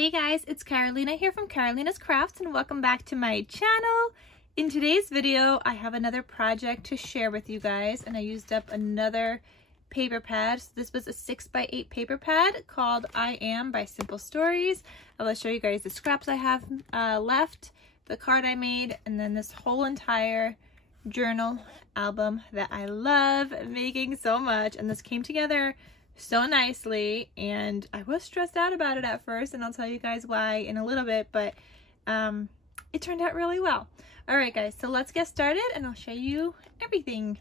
Hey guys, it's Carolina here from KarolinasKrafts and welcome back to my channel. In today's video, I have another project to share with you guys and I used up another paper pad. So this was a 6x8 paper pad called I Am by Simple Stories. I will show you guys the scraps I have left, the card I made, and then this whole entire journal album that I love making so much. And this came together so nicely and I was stressed out about it at first, and I'll tell you guys why in a little bit, but it turned out really well. All right guys, so let's get started and I'll show you everything.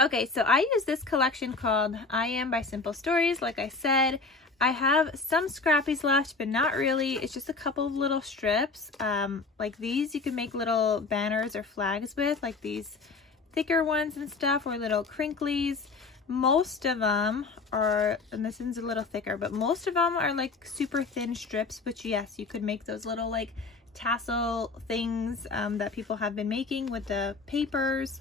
Okay, so I use this collection called I Am by Simple Stories. Like I said, I have some scrappies left, but not really. It's just a couple of little strips. Like these you can make little banners or flags with, like these thicker ones and stuff, or little crinklies. Most of them are, and this one's a little thicker, but most of them are like super thin strips, which yes, you could make those little like tassel things that people have been making with the papers.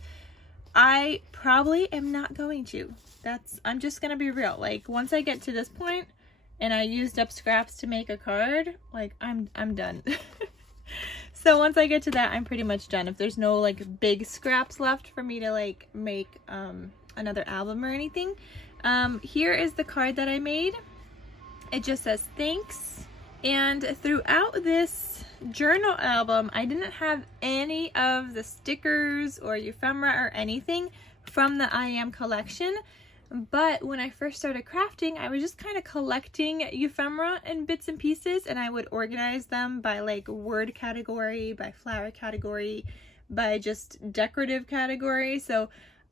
I probably am not going to. I'm just gonna be real. Like once I get to this point and I used up scraps to make a card, like I'm done. So once I get to that, I'm pretty much done. If there's no like big scraps left for me to like make another album or anything. Here is the card that I made. It just says thanks. And throughout this journal album, I didn't have any of the stickers or ephemera or anything from the I Am collection. But when I first started crafting, I was just kind of collecting ephemera in bits and pieces, and I would organize them by like word category, by flower category, by just decorative category. So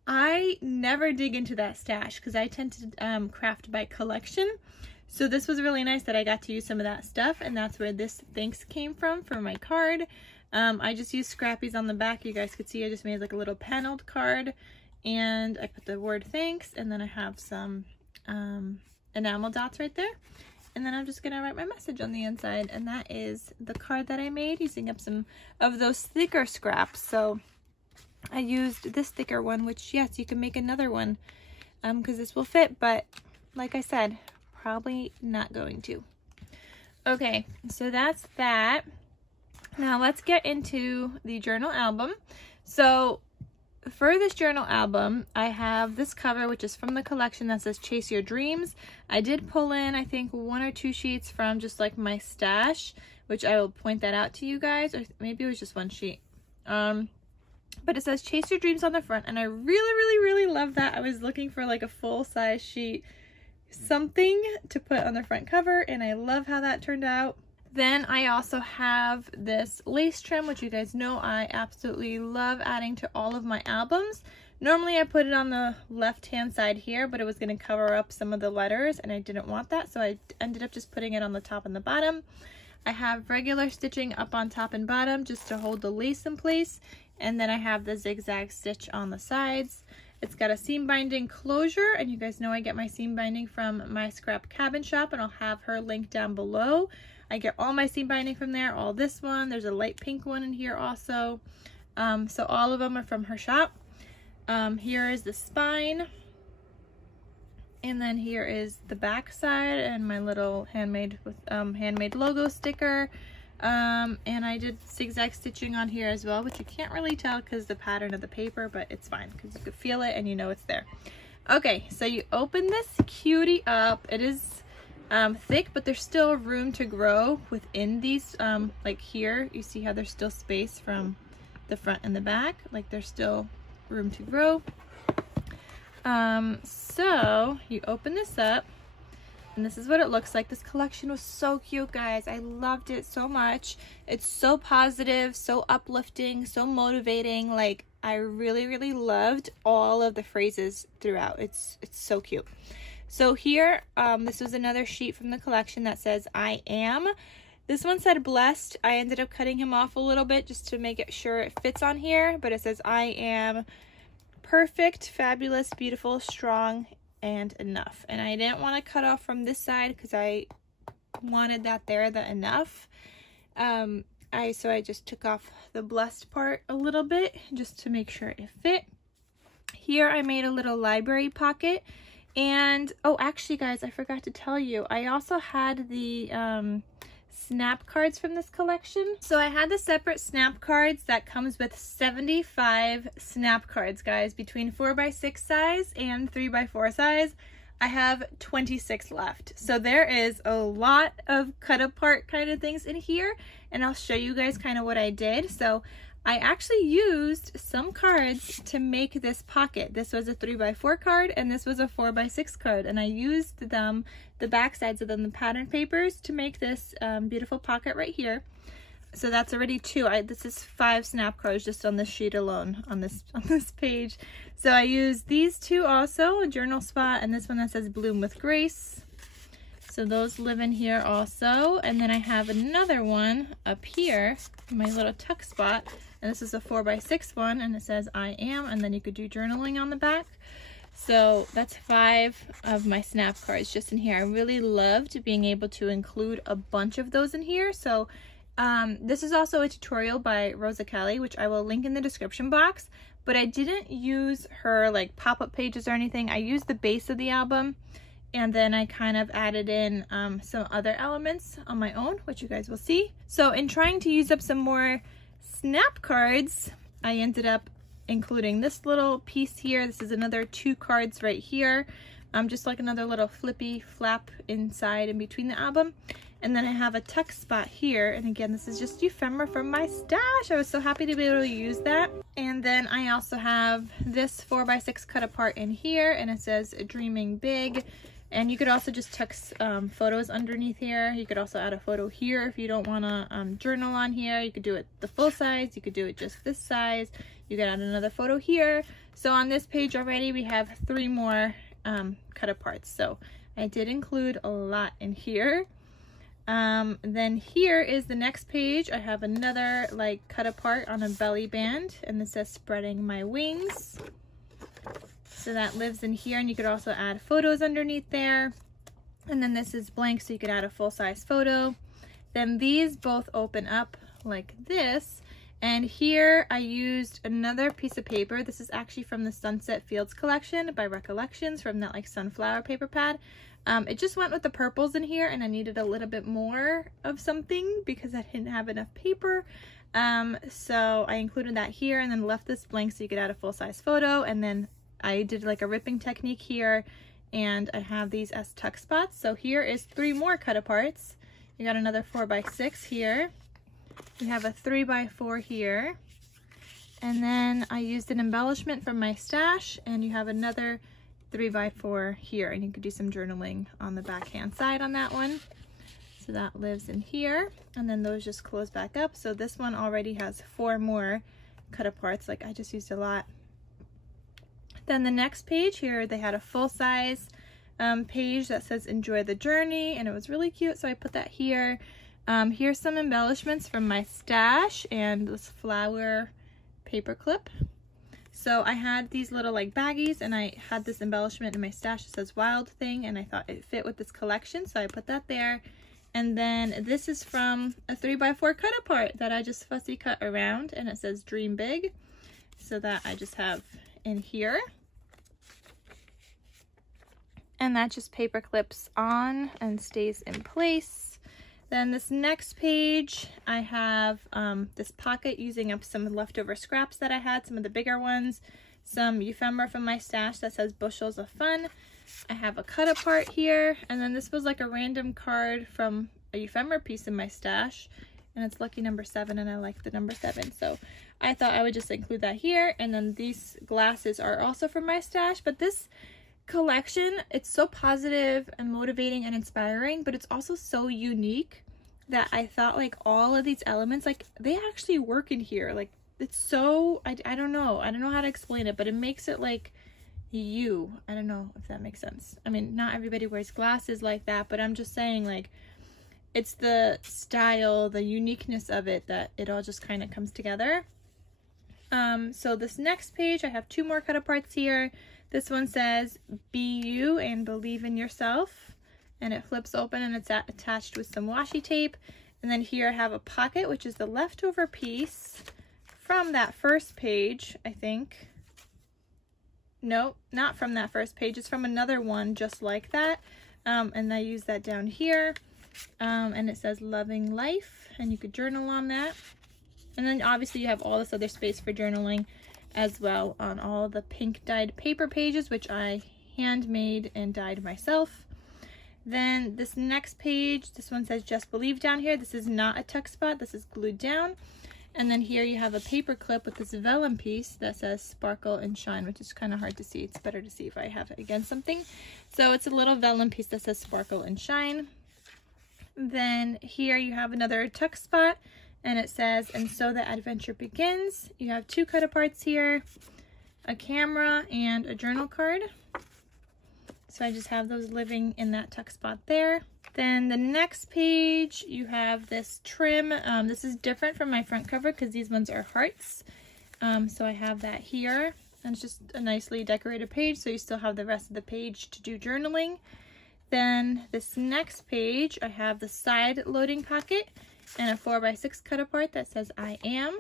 I never dig into that stash because I tend to craft by collection. So this was really nice that I got to use some of that stuff, and that's where this thanks came from for my card. I just used scrappies on the back. You guys could see I just made like a little paneled card, and I put the word thanks, and then I have some enamel dots right there. And then I'm just gonna write my message on the inside, and that is the card that I made using up some of those thicker scraps. So I used this thicker one, which yes, you can make another one because this will fit, but like I said, probably not going to. Okay, so that's that. Now let's get into the journal album. So for this journal album, I have this cover, which is from the collection that says Chase Your Dreams. I did pull in, I think, 1 or 2 sheets from just like my stash, which I will point that out to you guys, or maybe it was just 1 sheet. But it says Chase Your Dreams on the front, and I really love that. I was looking for like a full-size sheet, something to put on the front cover, and I love how that turned out. Then I also have this lace trim, which you guys know I absolutely love adding to all of my albums. Normally I put it on the left hand side here, but it was going to cover up some of the letters and I didn't want that, so I ended up just putting it on the top and the bottom. I have regular stitching up on top and bottom just to hold the lace in place, and then I have the zigzag stitch on the sides. It's got a seam binding closure, and you guys know I get my seam binding from my scrap cabin shop, and I'll have her link down below. I get all my seam binding from there, all this one. There's a light pink one in here also. So all of them are from her shop. Here is the spine. And then here is the back side and my little handmade with handmade logo sticker. And I did zigzag stitching on here as well, which you can't really tell because the pattern of the paper, but it's fine because you can feel it and you know it's there. Okay, so you open this cutie up. It is thick, but there's still room to grow within these. Like here, you see how there's still space from the front and the back. Like there's still room to grow. So you open this up, and this is what it looks like. This collection was so cute, guys. I loved it so much. It's so positive, so uplifting, so motivating. Like I really loved all of the phrases throughout. It's so cute. So here, this was another sheet from the collection that says I am. This one said blessed. I ended up cutting him off a little bit just to make it sure it fits on here, but it says I am perfect, fabulous, beautiful, strong, and enough. And I didn't want to cut off from this side because I wanted that there, the enough. So I just took off the blessed part a little bit just to make sure it fit. Here I made a little library pocket, and oh, actually guys, I forgot to tell you, I also had the snap cards from this collection. So I had the separate snap cards that comes with 75 snap cards, guys, between 4x6 size and 3x4 size. I have 26 left. So there is a lot of cut apart kind of things in here, and I'll show you guys kind of what I did. So I actually used some cards to make this pocket. This was a 3x4 card and this was a 4x6 card, and I used them, the back sides of them, the pattern papers, to make this beautiful pocket right here. So that's already 2. This is 5 snap cards just on this sheet alone, on this page. So I used these 2 also, a journal spot, and this one that says Bloom with Grace. So those live in here also. And then I have another one up here, my little tuck spot, and this is a 4x6 one, and it says I am, and then you could do journaling on the back. So that's 5 of my snap cards just in here. I really loved being able to include a bunch of those in here. So this is also a tutorial by Rosa Kelly, which I will link in the description box, but I didn't use her like pop-up pages or anything. I used the base of the album, and then I kind of added in some other elements on my own, which you guys will see. So in trying to use up some more snap cards, I ended up including this little piece here. This is another 2 cards right here, just like another little flippy flap inside in between the album. And then I have a tuck spot here, and again, this is just ephemera from my stash. I was so happy to be able to use that. And then I also have this 4x6 cut apart in here, and it says Dreaming Big. And you could also just tuck photos underneath here. You could also add a photo here if you don't want to journal on here. You could do it the full size. You could do it just this size. You could add another photo here. So on this page already, we have 3 more cut aparts. So I did include a lot in here. Then here is the next page. I have another like cut apart on a belly band, and this says Spreading My Wings. So that lives in here, and you could also add photos underneath there. And then this is blank, so you could add a full-size photo. Then these both open up like this, and here I used another piece of paper. This is actually from the Sunset Fields collection by Recollections, from that like sunflower paper pad. It just went with the purples in here, and I needed a little bit more of something because I didn't have enough paper. So I included that here and then left this blank so you could add a full-size photo. And then I did like a ripping technique here, and I have these as tuck spots. So here is 3 more cut aparts. You got another 4x6 here. You have a 3x4 here. And then I used an embellishment from my stash, and you have another 3x4 here, and you could do some journaling on the backhand side on that one. So that lives in here, and then those just close back up. So this one already has 4 more cut aparts. Like, I just used a lot. Then the next page here, they had a full-size page that says Enjoy the Journey, and it was really cute, so I put that here. Here's some embellishments from my stash and this flower paper clip. So I had these little like baggies, and I had this embellishment in my stash that says Wild Thing, and I thought it fit with this collection, so I put that there. And then this is from a 3x4 cut apart that I just fussy cut around, and it says Dream Big. So that I just have in here. And that just paper clips on and stays in place. Then this next page, I have this pocket using up some leftover scraps that I had, some of the bigger ones, some ephemera from my stash that says Bushels of Fun. I have a cut apart here, and then this was like a random card from a ephemera piece in my stash, and it's lucky number 7, and I like the number 7, so I thought I would just include that here. And then these glasses are also from my stash, but this collection, it's so positive and motivating and inspiring, but it's also so unique that I thought like all of these elements, like they actually work in here. Like it's so, I don't know how to explain it, but it makes it like you. I don't know if that makes sense. I mean, not everybody wears glasses like that, but I'm just saying like it's the style, the uniqueness of it, that it all just kind of comes together. So this next page, I have 2 more cut aparts here. This one says Be You and Believe in Yourself, and it flips open and it's attached with some washi tape. And then here I have a pocket, which is the leftover piece from that first page, I think. No, not from that first page. It's from another one just like that. And I use that down here. And it says loving life, and you could journal on that. And then obviously you have all this other space for journaling as well on all the pink dyed paper pages, which I handmade and dyed myself. Then this next page, this one says just believe down here. This is not a tuck spot, this is glued down. And then here you have a paper clip with this vellum piece that says sparkle and shine, which is kind of hard to see. It's better to see if I have it against something. So it's a little vellum piece that says sparkle and shine. Then here you have another tuck spot, and it says, and so the adventure begins. You have two cut aparts here, a camera and a journal card. So I just have those living in that tuck spot there. Then the next page, you have this trim. This is different from my front cover because these ones are hearts. So I have that here, and it's just a nicely decorated page, so you still have the rest of the page to do journaling. Then this next page, I have the side loading pocket and a 4x6 cut apart that says I am.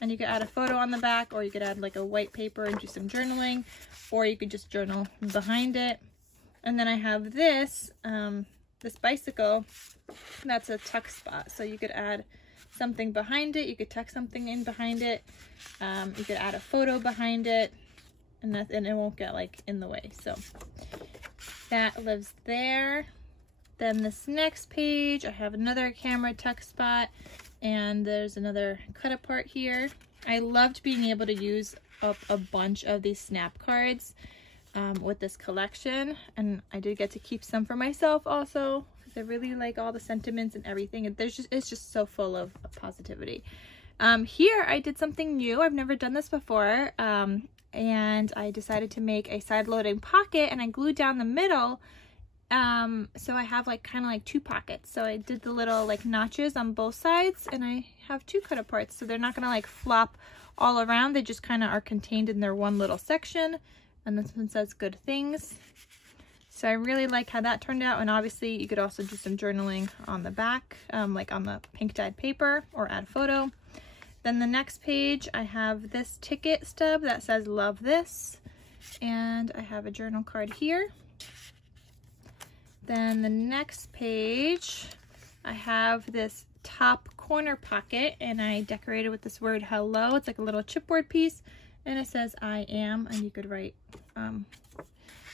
And you could add a photo on the back, or you could add like a white paper and do some journaling, or you could just journal behind it. And then I have this, this bicycle, that's a tuck spot. So you could add something behind it, you could tuck something in behind it, you could add a photo behind it, and it won't get like in the way. So that lives there. Then this next page, I have another camera tuck spot, and there's another cut apart here. I loved being able to use up a bunch of these snap cards with this collection, and I did get to keep some for myself also, because I really like all the sentiments and everything. It's just so full of positivity. Here I did something new. I've never done this before, and I decided to make a side loading pocket, and I glued down the middle, so I have like kind of like two pockets. So I did the little like notches on both sides, and I have two cut aparts, so they're not gonna like flop all around. They just kind of are contained in their one little section. And this one says good things. So I really like how that turned out. And obviously you could also do some journaling on the back, like on the pink dyed paper, or add a photo. Then the next page, I have this ticket stub that says love this. And I have a journal card here. Then the next page, I have this top corner pocket, and I decorated with this word hello. It's like a little chipboard piece. And it says I am, and you could write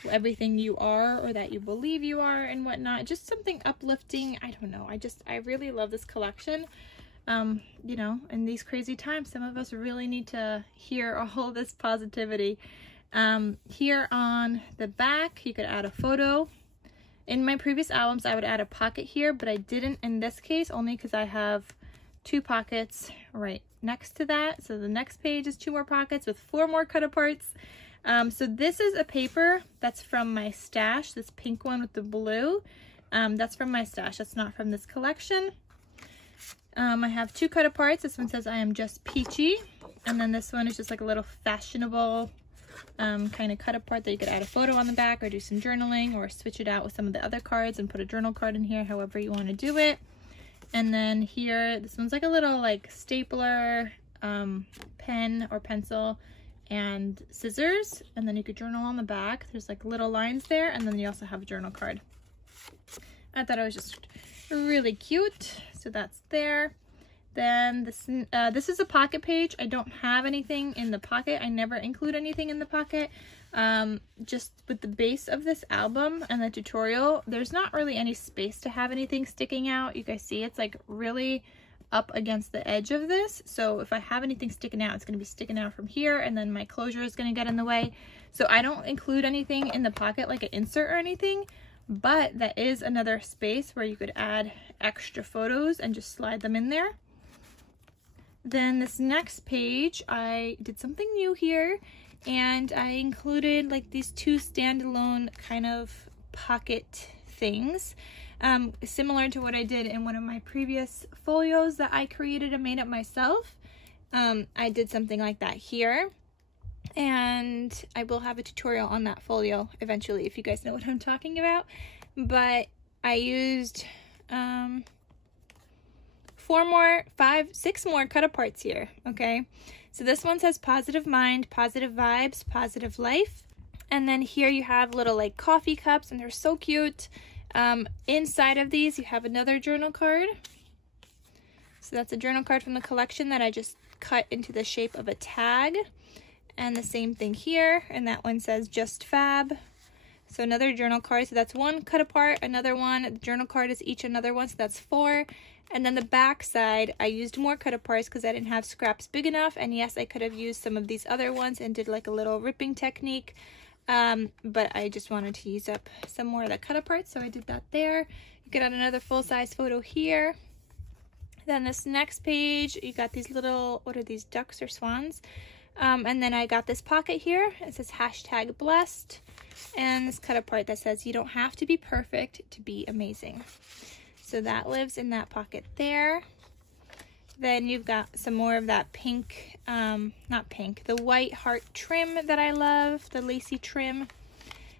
everything you are, or that you believe you are, and whatnot. Just something uplifting. I don't know. I really love this collection. You know, in these crazy times, some of us really need to hear all this positivity. Here on the back, you could add a photo. In my previous albums, I would add a pocket here, but I didn't in this case, only because I have two pockets right next to that. So the next page is two more pockets with 4 more cut aparts. So this is a paper that's from my stash, this pink one with the blue. That's from my stash, that's not from this collection. I have 2 cut aparts. This one says I am just peachy, and then this one is just like a little fashionable kind of cut apart that you could add a photo on the back, or do some journaling, or switch it out with some of the other cards and put a journal card in here, however you want to do it. And then here, this one's like a little like stapler, pen or pencil, and scissors. And then you could journal on the back. There's like little lines there, and then you also have a journal card. I thought it was just really cute. So that's there. Then this is a pocket page. I don't have anything in the pocket. I never include anything in the pocket. Just with the base of this album and the tutorial, there's not really any space to have anything sticking out. You guys see it's like really up against the edge of this. So if I have anything sticking out, it's going to be sticking out from here, and then my closure is going to get in the way. So I don't include anything in the pocket like an insert or anything, but that is another space where you could add extra photos and just slide them in there. Then this next page, I did something new here, and I included like these 2 standalone kind of pocket things, similar to what I did in one of my previous folios that I created and made up myself. I did something like that here, and I will have a tutorial on that folio eventually if you guys know what I'm talking about. But I used six more cut aparts here, okay? So this one says positive mind, positive vibes, positive life. And then here you have little like coffee cups, and they're so cute. Inside of these, you have another journal card. So that's a journal card from the collection that I just cut into the shape of a tag. And the same thing here, and that one says just fab. So another journal card, so that's one cut apart, another one. The journal card is each another one, so that's 4. And then the back side, I used more cut aparts because I didn't have scraps big enough. And yes, I could have used some of these other ones and did like a little ripping technique. But I just wanted to use up some more of the cut aparts, so I did that there. You could add another full-size photo here. Then this next page, you got these little, what are these, ducks or swans? And then I got this pocket here. It says hashtag blessed. And this cut apart that says you don't have to be perfect to be amazing. So that lives in that pocket there. Then you've got some more of that pink, not pink, the white heart trim that I love, the lacy trim.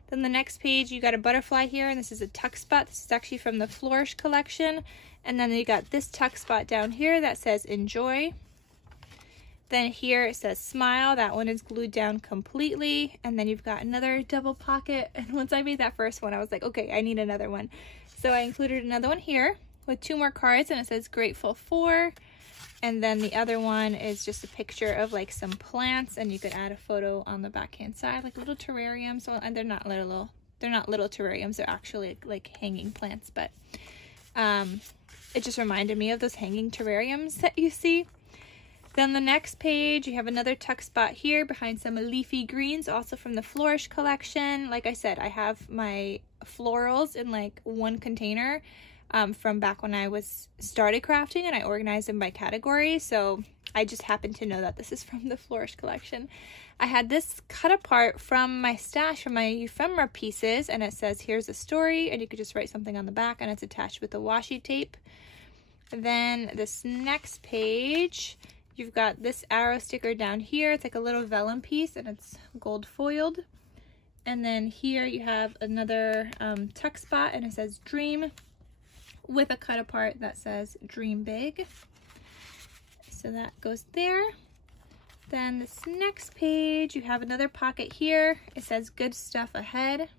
Then the next page, you got a butterfly here, and this is a tuck spot. This is actually from the Flourish collection. And then you got this tuck spot down here that says enjoy. Then here it says smile. That one is glued down completely. And then you've got another double pocket. And once I made that first one, I was like, okay, I need another one. So I included another one here with 2 more cards, and it says grateful for. And then the other one is just a picture of like some plants, and you could add a photo on the backhand side, like little terrariums. So, and they're not little terrariums, they're actually like hanging plants, but it just reminded me of those hanging terrariums that you see. Then the next page, you have another tuck spot here behind some leafy greens, also from the Flourish collection. Like I said, I have my florals in like one container from back when I started crafting, and I organized them by category. So I just happened to know that this is from the Flourish collection. I had this cut apart from my stash from my ephemera pieces, and it says here's a story, and you could just write something on the back, and it's attached with the washi tape. Then this next page, you've got this arrow sticker down here. It's like a little vellum piece, and it's gold foiled. And then here you have another tuck spot, and it says dream, with a cut apart that says dream big. So that goes there. Then this next page, you have another pocket here. It says good stuff ahead,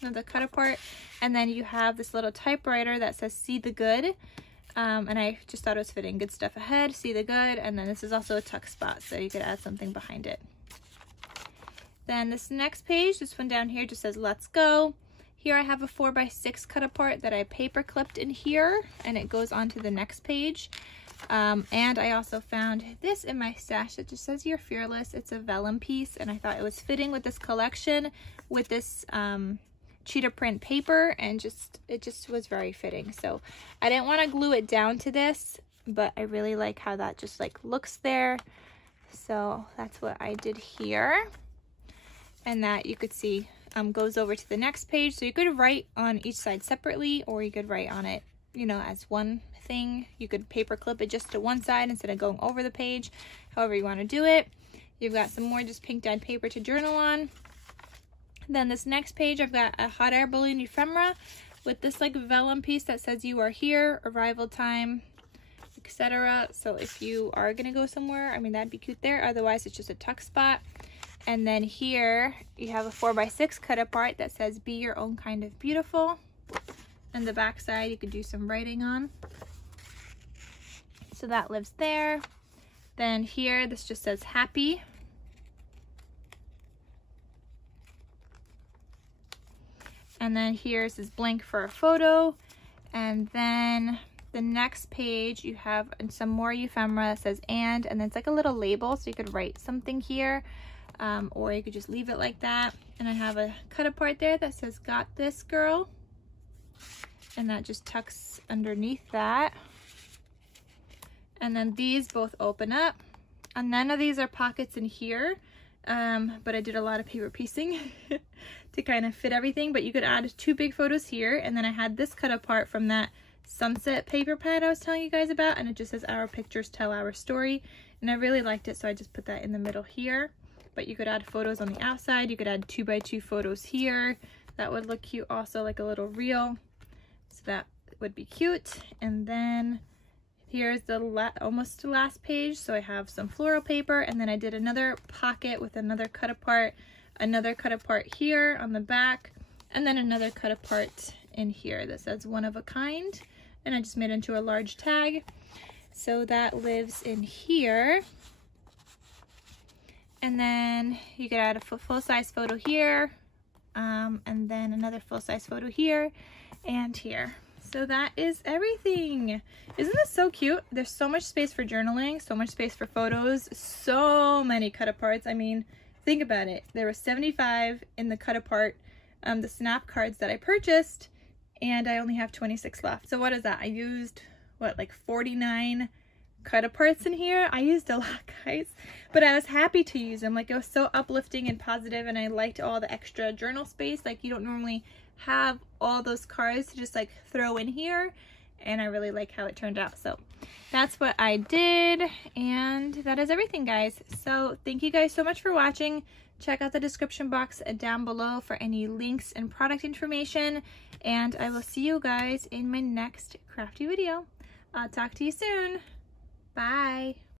another cut apart. And then you have this little typewriter that says see the good. And I just thought it was fitting, good stuff ahead, see the good. And then this is also a tuck spot, so you could add something behind it. Then this next page, this one down here just says let's go. Here I have a 4x6 cut apart that I paper clipped in here, and it goes on to the next page. And I also found this in my stash that just says you're fearless. It's a vellum piece, and I thought it was fitting with this collection with this cheetah print paper, and it just was very fitting. So I didn't want to glue it down to this, but I really like how that just like looks there. So that's what I did here. And that you could see goes over to the next page. So you could write on each side separately, or you could write on it, you know, as one thing. You could paper clip it just to one side instead of going over the page, however you want to do it. You've got some more just pink dyed paper to journal on. Then this next page, I've got a hot air balloon ephemera with this like vellum piece that says you are here, arrival time, etc. So if you are gonna go somewhere, I mean, that'd be cute there. Otherwise, it's just a tuck spot. And then here you have a 4x6 cut apart that says be your own kind of beautiful. And the back side you could do some writing on. So that lives there. Then here this just says happy. And then here it says blank for a photo. And then the next page you have some more ephemera that says and then it's like a little label, so you could write something here. Or you could just leave it like that. And I have a cut apart there that says got this girl, and that just tucks underneath that. And then these both open up, and none of these are pockets in here, but I did a lot of paper piecing to kind of fit everything. But you could add 2 big photos here, and then I had this cut apart from that sunset paper pad I was telling you guys about, and it just says our pictures tell our story, and I really liked it, so I just put that in the middle here. But you could add photos on the outside. You could add 2x2 photos here. That would look cute also, like a little reel. So that would be cute. And then I Here's the almost the last page. So I have some floral paper, and then I did another pocket with another cut apart here on the back, and then another cut apart in here that says one of a kind, and I just made it into a large tag. So that lives in here. And then you could add a full-size photo here, and then another full-size photo here and here. So that is everything. Isn't this so cute? There's so much space for journaling, so much space for photos, so many cut aparts. I mean, think about it. There were 75 in the cut apart, the snap cards that I purchased, and I only have 26 left. So what is that? I used, what, like 49 cut aparts in here? I used a lot, guys, but I was happy to use them. Like, it was so uplifting and positive, and I liked all the extra journal space. Like, you don't normally have all those cards to just like throw in here, and I really like how it turned out. So that's what I did, and that is everything, guys. So thank you guys so much for watching. Check out the description box down below for any links and product information, and I will see you guys in my next crafty video. I'll talk to you soon. Bye.